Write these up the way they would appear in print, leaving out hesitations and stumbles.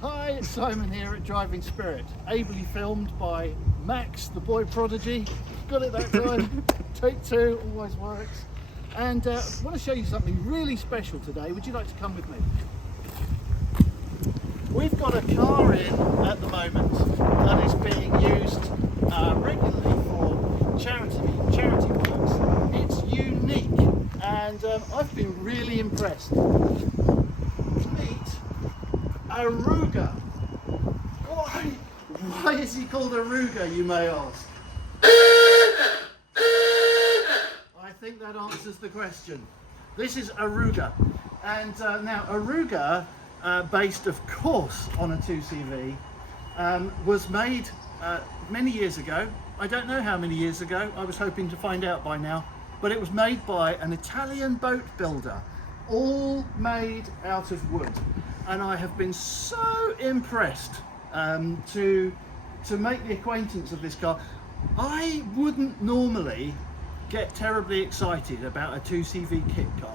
Hi, it's Simon here at Driving Spirit, ably filmed by Max, the boy prodigy. Got it that time. Take two, always works. And I want to show you something really special today. Would you like to come with me? We've got a car in at the moment that is being used regularly for charity works. It's unique, and I've been really impressed. Meet Arrrrooooooga. Why is he called Arrrrooooooga, you may ask? I think that answers the question. This is Arrrrooooooga, and now Arrrrooooooga, based of course on a 2CV, was made many years ago. I don't know how many years ago, I was hoping to find out by now, but it was made by an Italian boat builder, all made out of wood. And I have been so impressed to make the acquaintance of this car. I wouldn't normally get terribly excited about a 2CV kit car,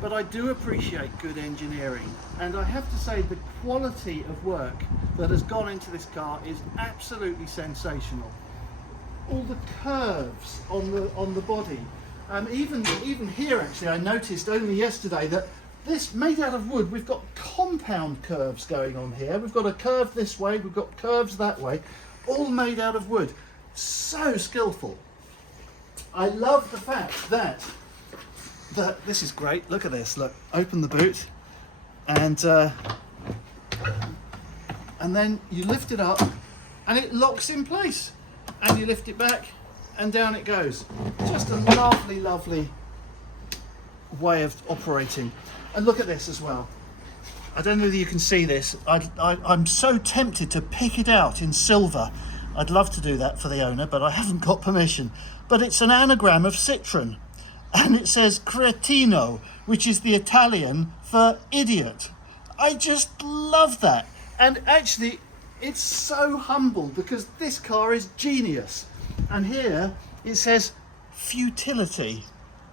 but I do appreciate good engineering, and I have to say the quality of work that has gone into this car is absolutely sensational. All the curves on the body, even here actually, I noticed only yesterday that this, made out of wood, we've got compound curves going on here. We've got a curve this way, we've got curves that way, all made out of wood. So skillful. I love the fact that this is great. Look at this. Look, open the boot, and then you lift it up, and it locks in place. And you lift it back, and down it goes. Just a lovely, lovely way of operating. And look at this as well. I don't know whether you can see this. I'm so tempted to pick it out in silver. I'd love to do that for the owner, but I haven't got permission. But it's an anagram of Citroen, and it says Crëtino, which is the Italian for idiot. I just love that. And actually, it's so humble because this car is genius. And here it says futility.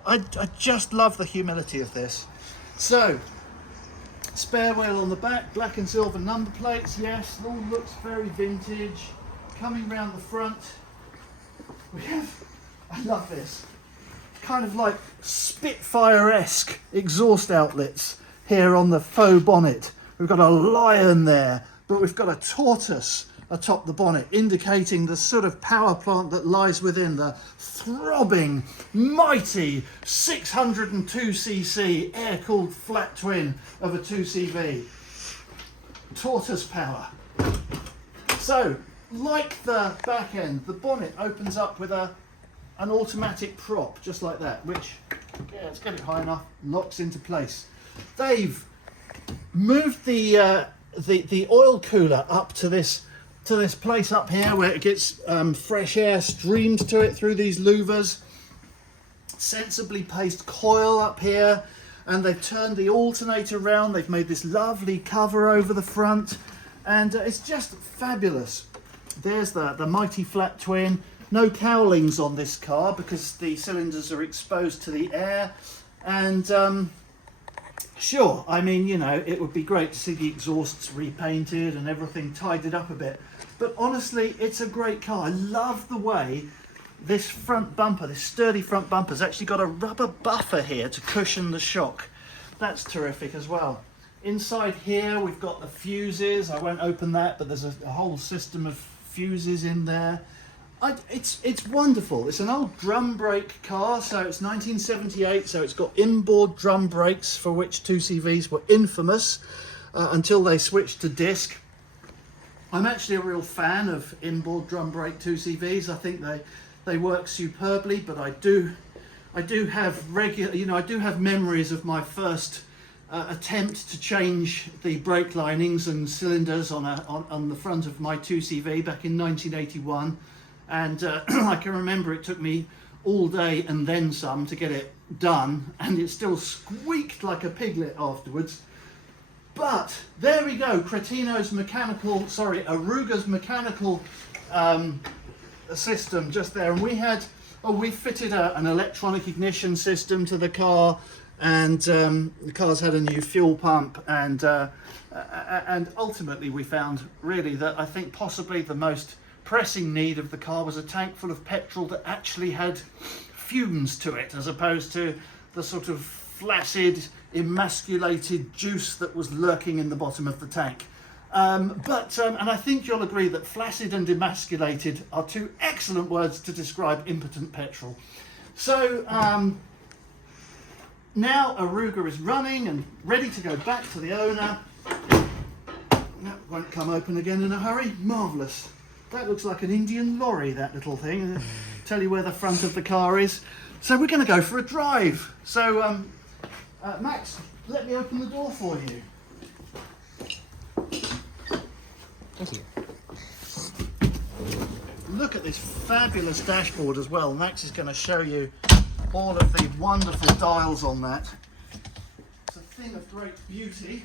I just love the humility of this. So, spare wheel on the back, black and silver number plates, yes, it all looks very vintage. Coming round the front, we have, I love this, kind of like Spitfire-esque exhaust outlets here on the faux bonnet. We've got a lion there, but we've got a tortoise atop the bonnet, indicating the sort of power plant that lies within the throbbing, mighty 602cc air-cooled flat twin of a 2CV. Tortoise power. So, like the back end, the bonnet opens up with an automatic prop, just like that, which, yeah, let's get it high enough, locks into place. They've moved the oil cooler up to this place up here where it gets fresh air streamed to it through these louvers. Sensibly placed coil up here, and they've turned the alternator round. They've made this lovely cover over the front, and it's just fabulous. There's the mighty flat twin. No cowlings on this car because the cylinders are exposed to the air, and sure, I mean, you know, it would be great to see the exhausts repainted and everything tidied up a bit. But honestly, it's a great car. I love the way this front bumper, this sturdy front bumper, has actually got a rubber buffer here to cushion the shock. That's terrific as well. Inside here, we've got the fuses. I won't open that, but there's a whole system of fuses in there. It's wonderful. It's an old drum brake car, so it's 1978, so it's got inboard drum brakes, for which 2CVs were infamous until they switched to disc. I'm actually a real fan of inboard drum brake 2CVs. I think they work superbly, but I do have I do have memories of my first attempt to change the brake linings and cylinders on the front of my 2CV back in 1981. And I can remember it took me all day and then some to get it done, and it still squeaked like a piglet afterwards. But there we go, Arrrrooooga's mechanical system just there. And we fitted an electronic ignition system to the car, and the car's had a new fuel pump, and ultimately we found really that I think possibly the most pressing need of the car was a tank full of petrol that actually had fumes to it, as opposed to the sort of flaccid, emasculated juice that was lurking in the bottom of the tank. And I think you'll agree that flaccid and emasculated are two excellent words to describe impotent petrol. So now Arrrrooooooga is running and ready to go back to the owner. That won't come open again in a hurry. Marvellous. That looks like an Indian lorry, that little thing. Tell you where the front of the car is. So we're going to go for a drive. So Max, let me open the door for you. Thank you. Look at this fabulous dashboard as well. Max is going to show you all of the wonderful dials on that. It's a thing of great beauty.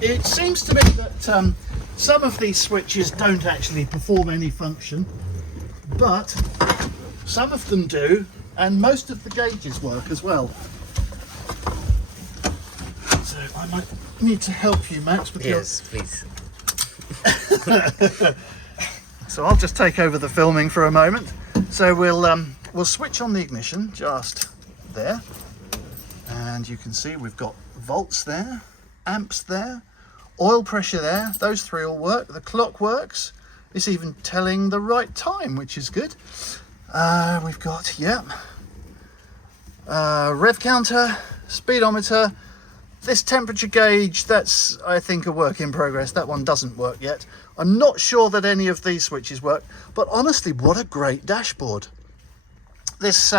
It seems to me that some of these switches don't actually perform any function, but some of them do, and most of the gauges work as well. So I might need to help you, Max. Yes, please. So I'll just take over the filming for a moment. So we'll switch on the ignition just there, and you can see we've got volts there, amps there, oil pressure there. Those three all work. The clock works. It's even telling the right time, which is good. We've got rev counter, speedometer. This temperature gauge, that's I think a work in progress. That one doesn't work yet. I'm not sure that any of these switches work, but honestly, what a great dashboard. This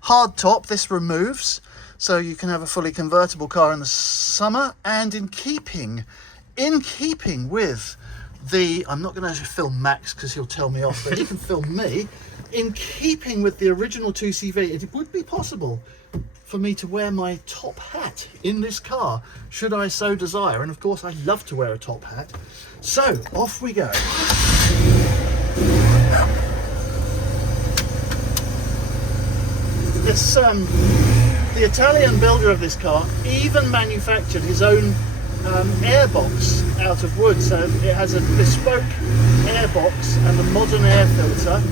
hard top, this removes, so you can have a fully convertible car in the summer, and in keeping with the, I'm not going to film Max because he'll tell me off, but he can film me. In keeping with the original 2CV, it would be possible for me to wear my top hat in this car, should I so desire. And of course, I love to wear a top hat. So, off we go. This, the Italian builder of this car even manufactured his own airbox out of wood. So it has a bespoke airbox and a modern air filter.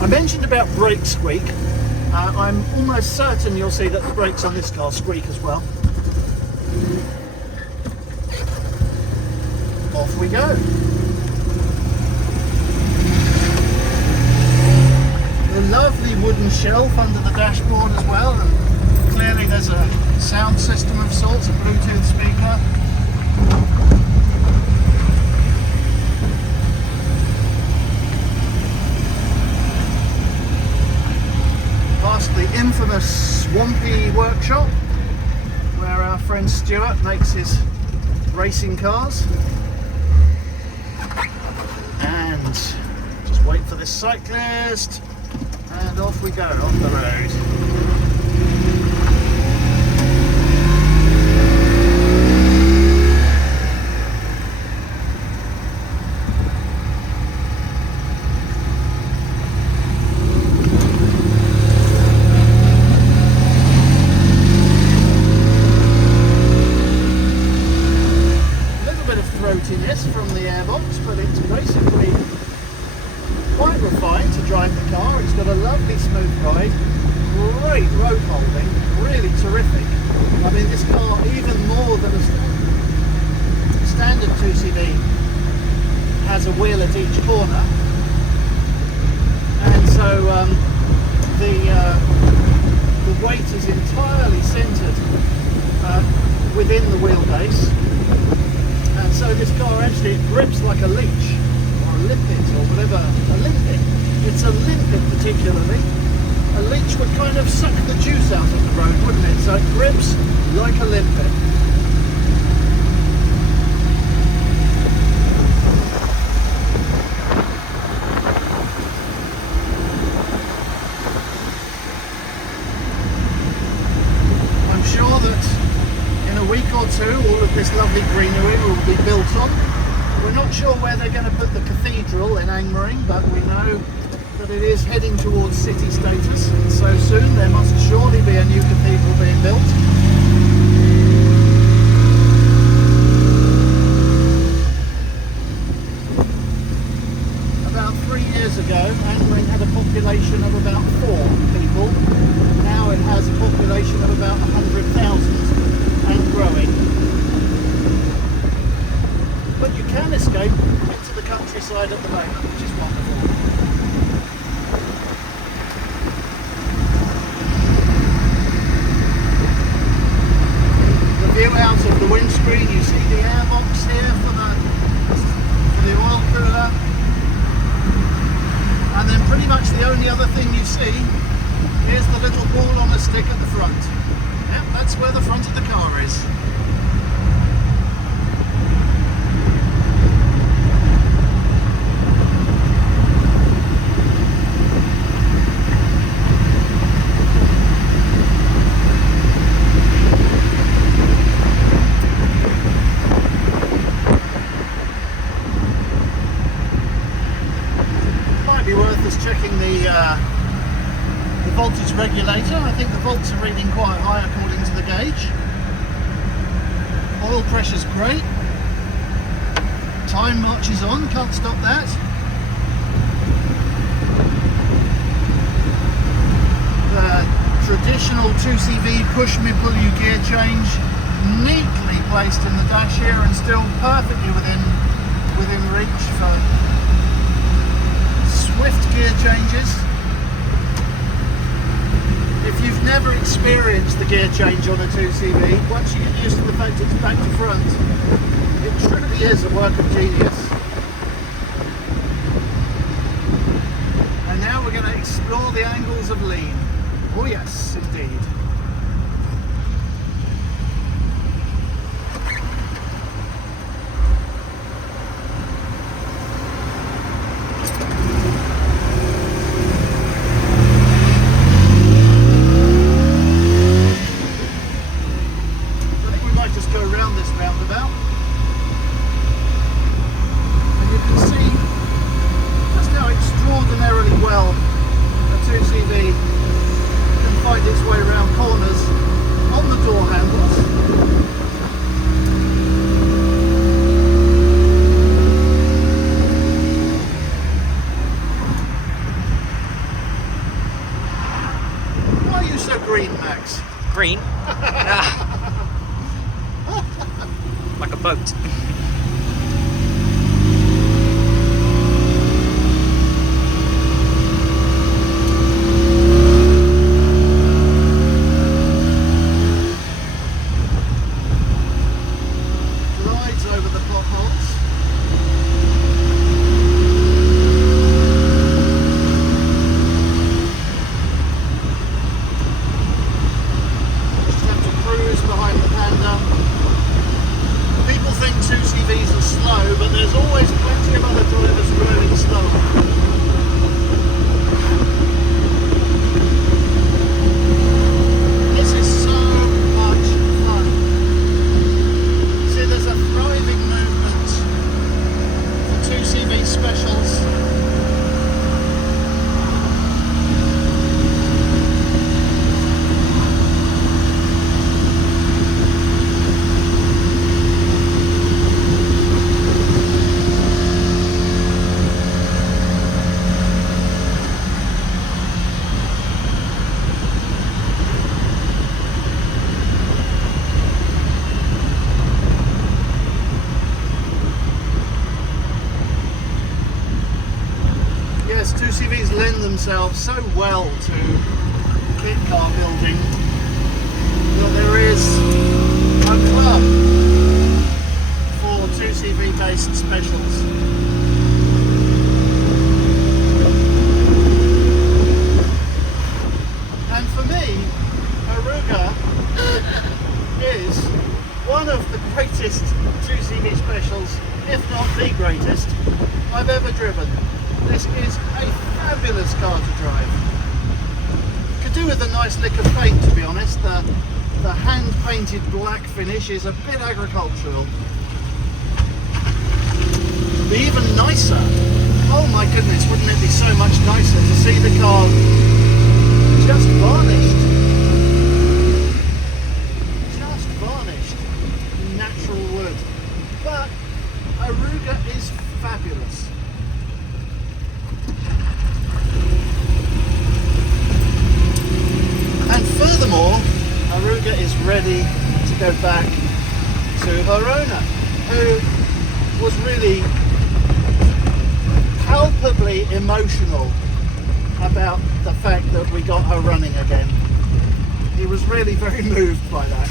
I mentioned about brake squeak. I'm almost certain you'll see that the brakes on this car squeak as well. Off we go. The lovely wooden shelf under the dashboard as well, and clearly there's a sound system of sorts, a Bluetooth speaker. Past the infamous swampy workshop where our friend Stuart makes his racing cars, and just wait for this cyclist, and off we go on the road. From the airbox, but it's basically quite refined to drive the car. It's got a lovely smooth ride, great road holding, really terrific. I mean, this car, even more than a standard 2CV, has a wheel at each corner, and so the weight is entirely centered within the wheelbase. And so this car actually grips like a leech, or a limpet, or whatever, a limpet. It's a limpet particularly. A leech which would kind of suck the juice out of the road, wouldn't it? So it grips like a limpet. I'm sure that in a week or two all of this lovely greenery will be built on. We're not sure where they're going to put the cathedral in Angmering, but we know that it is heading towards city status, and so soon there must surely be a new cathedral being built. About 3 years ago, Angmering had a population of about 4 people. Now it has a population of about 100,000 and growing. But you can escape into the countryside at the moment, which is wonderful. The view out of the windscreen, you see the airbox here for the oil cooler. And then pretty much the only other thing you see is the little ball on a stick at the front. Yep, that's where the front of the car is. Checking the voltage regulator. I think the volts are reading quite high according to the gauge. Oil pressure's great. Time marches on, can't stop that. The traditional 2CV push me pull you gear change, neatly placed in the dash here and still perfectly within reach for swift gear changes. If you've never experienced the gear change on a 2CV, once you get used to the fact it's back to front, it truly is a work of genius. And now we're going to explore the angles of lean. Oh yes, indeed. Green? Like a boat. Glides over the potholes. Behind the Panda. People think 2CVs are slow, but there's always plenty of other drivers driving slower. This is so much fun. See, there's a thriving movement for 2CV specials. Yes, 2CVs lend themselves so well to kit car building that there is a club for 2CV based specials. if not the greatest, I've ever driven. This is a fabulous car to drive. Could do with a nice lick of paint, to be honest. The hand-painted black finish is a bit agricultural. Be even nicer. Oh my goodness, wouldn't it be so much nicer to see the car just varnished? Just varnished. Natural wood. But Arrrrooooooga is fabulous. And furthermore, Arrrrooooga is ready to go back to her owner, who was really palpably emotional about the fact that we got her running again. He was really very moved by that.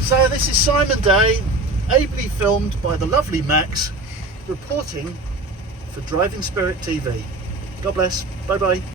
So this is Simon Day, ably filmed by the lovely Max, reporting for Driving Spirit TV. God bless. Bye bye.